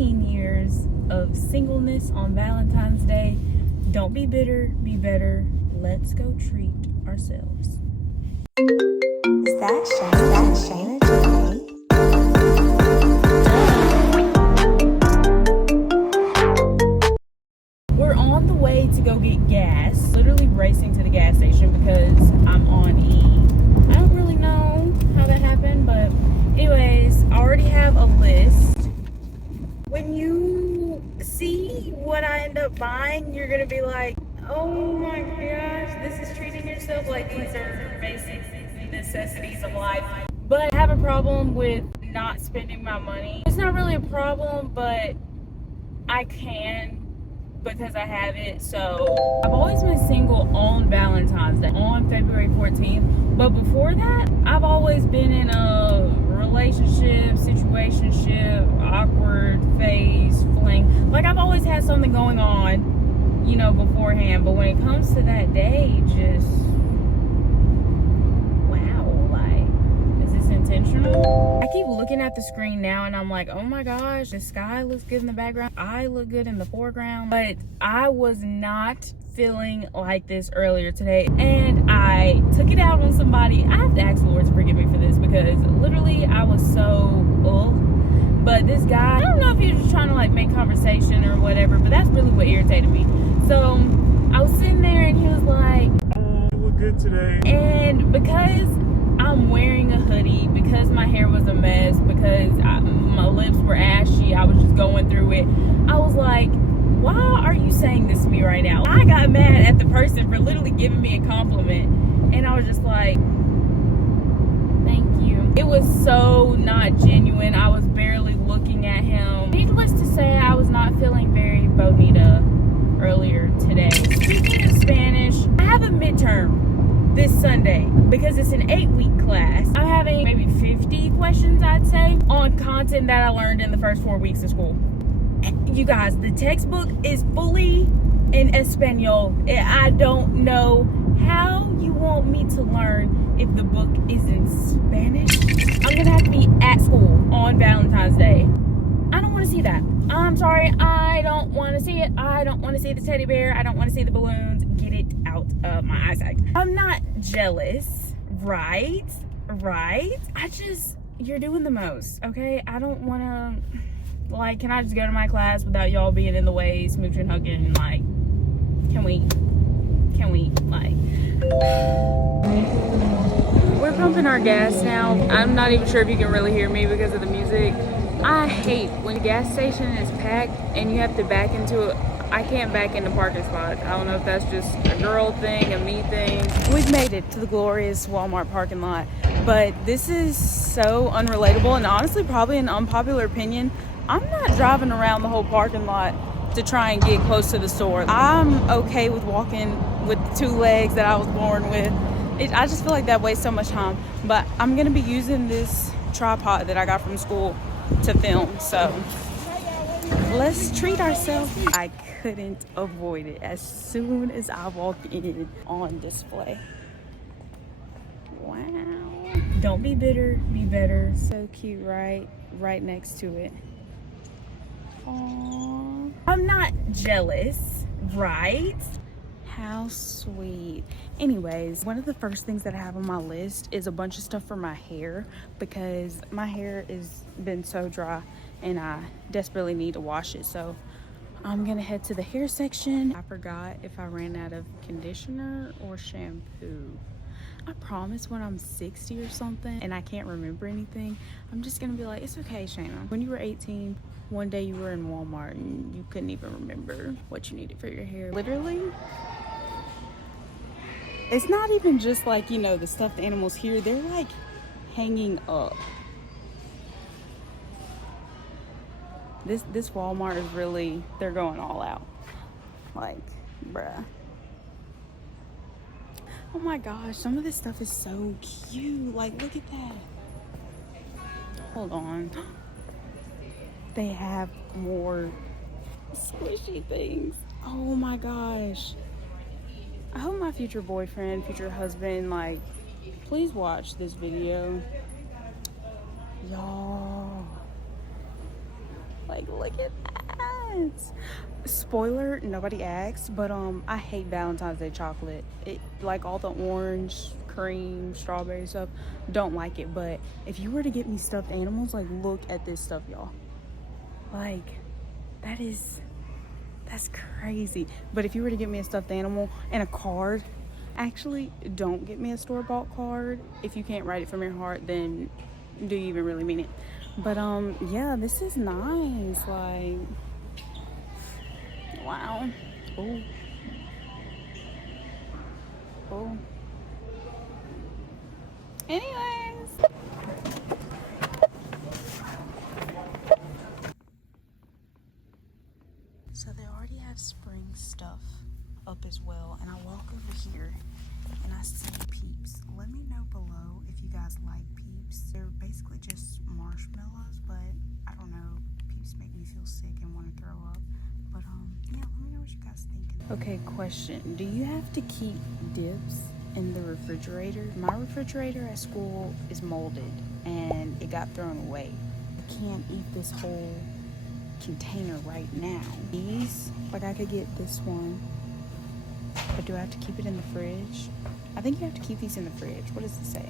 18 years of singleness on Valentine's Day. Don't be bitter, be better. Let's go treat ourselves. Is that Shayna? That's Shayna today. We're on the way to go get gas. Literally racing to the gas station because I'm on E. I don't really know how that happened, but anyways, I already have a list. When you see what I end up buying, you're gonna be like, oh my gosh, this is treating yourself. Like, these are basic necessities of life. But I have a problem with not spending my money. It's not really a problem, but I can because I have it. So I've always been single on Valentine's Day, on February 14th. But before that, I've always been in a relationship, situationship, awkward phase, fling. Like, I've always had something going on, you know, beforehand. But when it comes to that day, just wow, like, is this intentional? I keep looking at the screen now and I'm like, oh my gosh, the sky looks good in the background, I look good in the foreground. But I was not feeling like this earlier today, and I took it out on somebody. I have to ask the Lord to forgive me for this because literally I was so but this guy, I don't know if he was just trying to like make conversation or whatever, but that's really what irritated me. So I was sitting there and he was like, oh, you look good today. And because I'm wearing a hoodie, because my hair was a mess, because my lips were ashy, I was just going through it, I was like, why are you saying this to me right now? I got mad at the person for literally giving me a compliment, and I was just like, thank you. It was so not genuine. I was barely looking at him. Needless to say, I was not feeling very bonita earlier today. Speaking of Spanish, I have a midterm this Sunday because it's an 8-week class. I'm having maybe 50 questions, I'd say, on content that I learned in the first 4 weeks of school. You guys, the textbook is fully in Espanol. I don't know how you want me to learn if the book is in Spanish. I'm gonna have to be at school on Valentine's Day. I don't want to see that. I'm sorry, I don't want to see it. I don't want to see the teddy bear. I don't want to see the balloons. Get it out of my eyesight. I'm not jealous, right? You're doing the most, okay? I don't want to, like, can I just go to my class without y'all being in the way, smooching, hugging, like, can we, like. We're pumping our gas now. I'm not even sure if you can really hear me because of the music. I hate when the gas station is packed and you have to back into it. I can't back into parking spots. I don't know if that's just a girl thing, a me thing. We've made it to the glorious Walmart parking lot, but this is so unrelatable, and honestly probably an unpopular opinion. I'm not driving around the whole parking lot to try and get close to the store. I'm okay with walking with the 2 legs that I was born with. I just feel like that wastes so much time. But I'm gonna be using this tripod that I got from school to film, so let's treat ourselves. I couldn't avoid it as soon as I walked in on display. Wow. Don't be bitter, be better. So cute, right? Right next to it. Aww. I'm not jealous, right? How sweet. Anyways, one of the first things that I have on my list is a bunch of stuff for my hair because my hair has been so dry and I desperately need to wash it. So I'm gonna head to the hair section. I forgot if I ran out of conditioner or shampoo. I promise when I'm 60 or something and I can't remember anything, I'm just gonna be like, it's okay, Shayna. When you were 18, one day you were in Walmart and you couldn't even remember what you needed for your hair. Literally, it's not even just like, you know, the stuffed animals here. They're like hanging up. This Walmart is really, they're going all out. Like, bruh. Oh my gosh, some of this stuff is so cute. Like, look at that. Hold on. They have more squishy things. Oh my gosh. I hope my future boyfriend, future husband, like, please watch this video. Y'all. Like, Like, look at that. Spoiler, nobody asked, but I hate Valentine's Day chocolate. It, like all the orange, cream, strawberry stuff, don't like it. But if you were to get me stuffed animals, like, look at this stuff, y'all. Like, that's crazy. But if you were to get me a stuffed animal and a card, actually, don't get me a store-bought card. If you can't write it from your heart, then do you even really mean it? But yeah, this is nice. Like, wow. Oh, oh. Anyways, so they already have spring stuff up as well, and I walk over here and I see peeps. Let me know below if you guys like peeps. They're basically just marshmallows, but I don't know, peeps make me feel sick and want to throw up. But yeah, let me know what you guys think. Okay, question, do you have to keep dips in the refrigerator? My refrigerator at school is molded and it got thrown away. I can't eat this whole container right now. These, like, I could get this one, but do I have to keep it in the fridge? I think you have to keep these in the fridge. What does it say?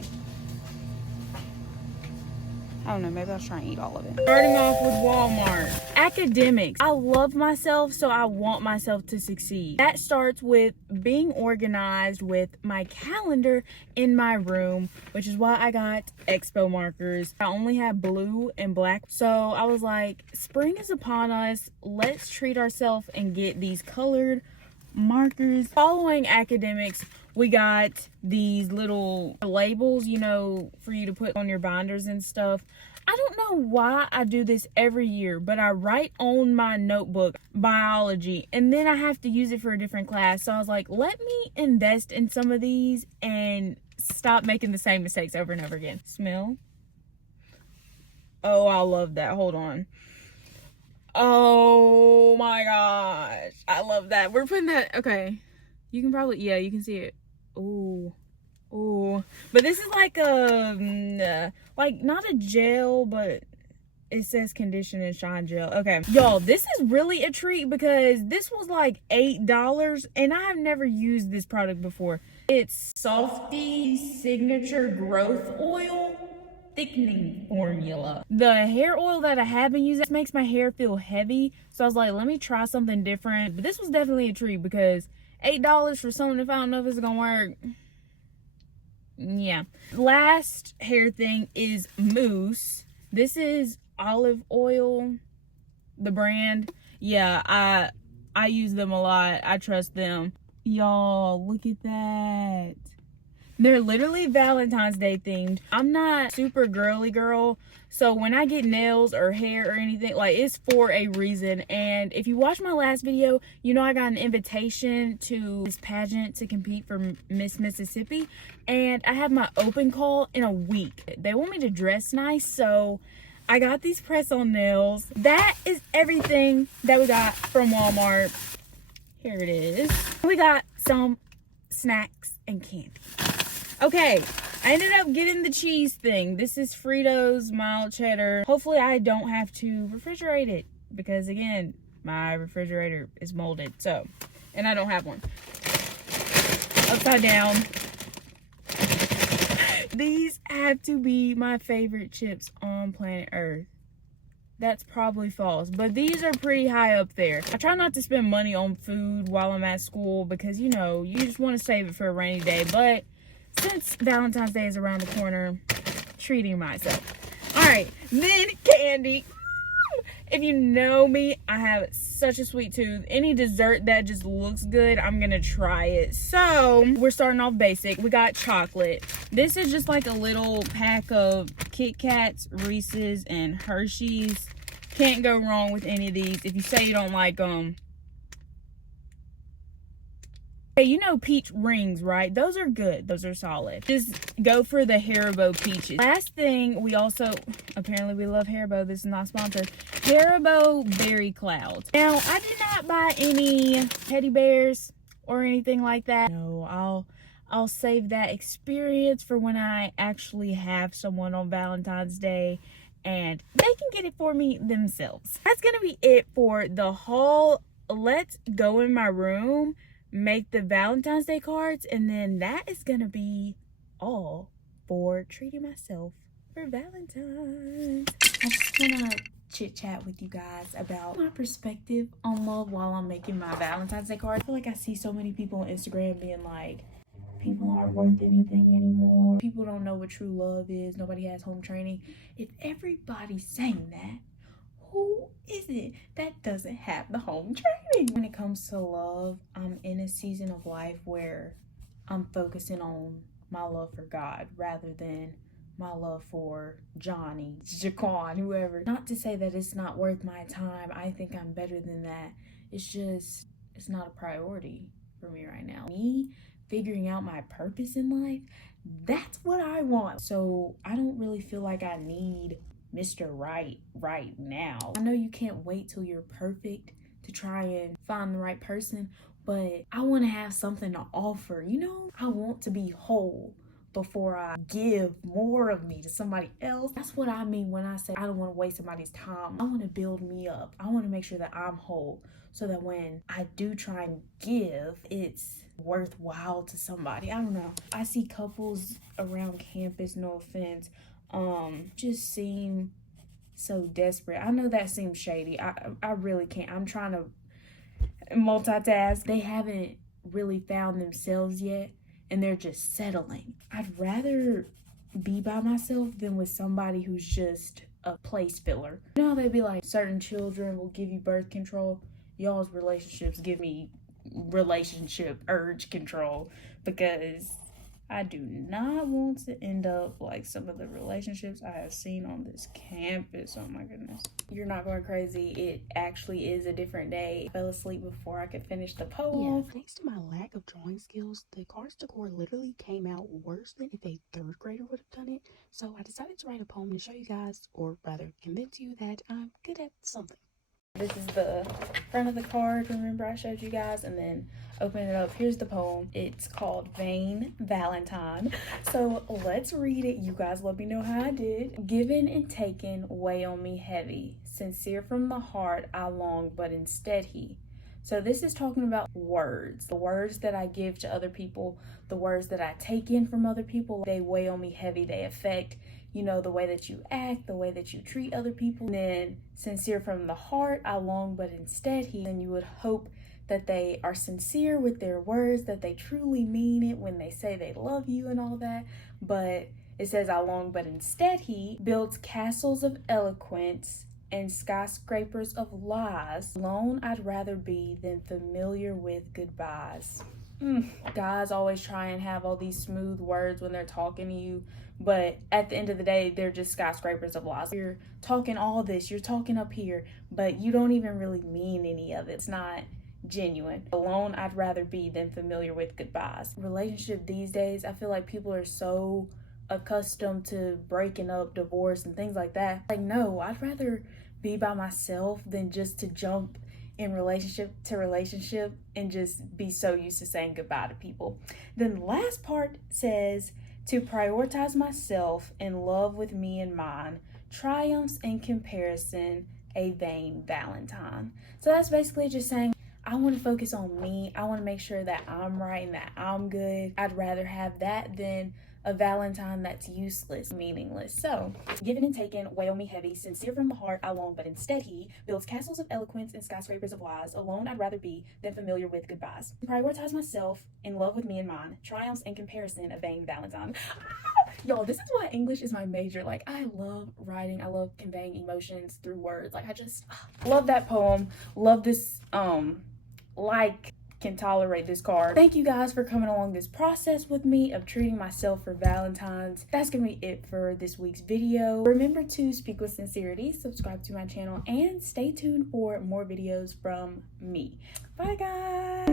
I don't know, maybe I'll try and eat all of it. Starting off with Walmart. Academics. I love myself, so I want myself to succeed. That starts with being organized with my calendar in my room, which is why I got Expo markers. I only have blue and black, so I was like, spring is upon us. Let's treat ourselves and get these colored markers. Following academics, we got these little labels, you know, for you to put on your binders and stuff. I don't know why I do this every year, but I write on my notebook biology and then I have to use it for a different class. So I was like, let me invest in some of these and stop making the same mistakes over and over again. Smell. Oh, I love that. Hold on. Oh my gosh, I love that. We're putting that, okay, you can probably, yeah, you can see it. Oh, oh, but this is like a like not a gel, but it says condition and shine gel. Okay, y'all, this is really a treat because this was like $8 and I have never used this product before. It's Softy Signature Growth Oil thickening formula. The hair oil that I have been using makes my hair feel heavy, so I was like, let me try something different. But this was definitely a treat because $8 for something if I don't know if it's gonna work. Yeah. Last hair thing is mousse. This is olive oil, the brand. Yeah, I use them a lot. I trust them. Y'all, look at that. They're literally Valentine's Day themed. I'm not super girly girl, so when I get nails or hair or anything, like, it's for a reason. And if you watch my last video, you know I got an invitation to this pageant to compete for Miss Mississippi, and I have my open call in a week. They want me to dress nice, so I got these press-on nails. That is everything that we got from Walmart. Here it is. We got some snacks and candy. Okay, I ended up getting the cheese thing. This is Fritos mild cheddar. Hopefully I don't have to refrigerate it because, again, my refrigerator is molded, so, and I don't have one. Upside down. These have to be my favorite chips on planet Earth. That's probably false, but these are pretty high up there. I try not to spend money on food while I'm at school because, you know, you just want to save it for a rainy day, but since Valentine's Day is around the corner, treating myself. All right, then candy. If you know me, I have such a sweet tooth. Any dessert that just looks good, I'm gonna try it. So we're starting off basic. We got chocolate. This is just like a little pack of Kit Kats, Reese's, and Hershey's. Can't go wrong with any of these. If you say you don't like them. Hey, you know peach rings, right? Those are good. Those are solid. Just go for the Haribo peaches. Last thing, we also, apparently we love Haribo. This is not sponsored. Haribo Berry Clouds. Now, I did not buy any teddy bears or anything like that. No, I'll save that experience for when I actually have someone on Valentine's Day and they can get it for me themselves. That's gonna be it for the haul. Let's go in my room, make the Valentine's Day cards, and then that is gonna be all for treating myself for Valentine's. I just wanna chit chat with you guys about my perspective on love while I'm making my Valentine's Day card. I feel like I see so many people on Instagram being like, people aren't worth anything anymore. People don't know what true love is. Nobody has home training. If everybody's saying that, who is it that doesn't have the home training? When it comes to love, I'm in a season of life where I'm focusing on my love for God rather than my love for Johnny, Jaquan, whoever. Not to say that it's not worth my time. I think I'm better than that. It's just, it's not a priority for me right now. Me figuring out my purpose in life, that's what I want. So I don't really feel like I need Mr. Right now. I know you can't wait till you're perfect to try and find the right person, but I want to have something to offer, you know? I want to be whole before I give more of me to somebody else. That's what I mean when I say I don't want to waste somebody's time. I want to build me up. I want to make sure that I'm whole so that when I do try and give, it's worthwhile to somebody. I don't know. I see couples around campus, no offense, just seem so desperate. I know that seems shady. I really can't. I'm trying to multitask. They haven't really found themselves yet, and they're just settling. I'd rather be by myself than with somebody who's just a place filler. You know how they'd be like, certain children will give you birth control. Y'all's relationships give me relationship urge control, because I do not want to end up like some of the relationships I have seen on this campus. Oh my goodness. You're not going crazy. It actually is a different day. I fell asleep before I could finish the poem. Yeah, thanks to my lack of drawing skills, the cards decor literally came out worse than if a third grader would have done it. So I decided to write a poem to show you guys, or rather convince you that I'm good at something. This is the front of the card, remember I showed you guys, and then open it up. Here's the poem. It's called Vain Valentine. So let's read it. You guys let me know how I did. Given and taken weigh on me heavy. Sincere from the heart I long, but instead he. So this is talking about words. The words that I give to other people, the words that I take in from other people, they weigh on me heavy. They affect, you know, the way that you act, the way that you treat other people. And then sincere from the heart I long, but instead he. And you would hope that they are sincere with their words, that they truly mean it when they say they love you and all that. But it says I long, but instead he builds castles of eloquence and skyscrapers of lies. Alone I'd rather be than familiar with goodbyes. Guys always try and have all these smooth words when they're talking to you, but at the end of the day, they're just skyscrapers of lies. You're talking all this, you're talking up here, but you don't even really mean any of it. It's not genuine. Alone I'd rather be than familiar with goodbyes. Relationship these days, I feel like people are so accustomed to breaking up, divorce, and things like that. Like, no, I'd rather be by myself than just to jump in relationship to relationship and just be so used to saying goodbye to people. Then the last part says to prioritize myself in love with me and mine, triumphs in comparison, a vain Valentine. So that's basically just saying I want to focus on me. I want to make sure that I'm right and that I'm good. I'd rather have that than a Valentine that's useless, meaningless. So, given and taken weigh on me heavy, sincere from the heart I long, but instead he builds castles of eloquence and skyscrapers of lies. Alone I'd rather be than familiar with goodbyes. Prioritize myself in love with me and mine, triumphs in comparison, a vain Valentine. Y'all, this is why English is my major. Like, I love writing. I love conveying emotions through words. Like, I just love that poem. Love this, can tolerate this card. Thank you guys for coming along this process with me of treating myself for Valentine's. That's gonna be it for this week's video. Remember to speak with sincerity, subscribe to my channel, and stay tuned for more videos from me. Bye guys.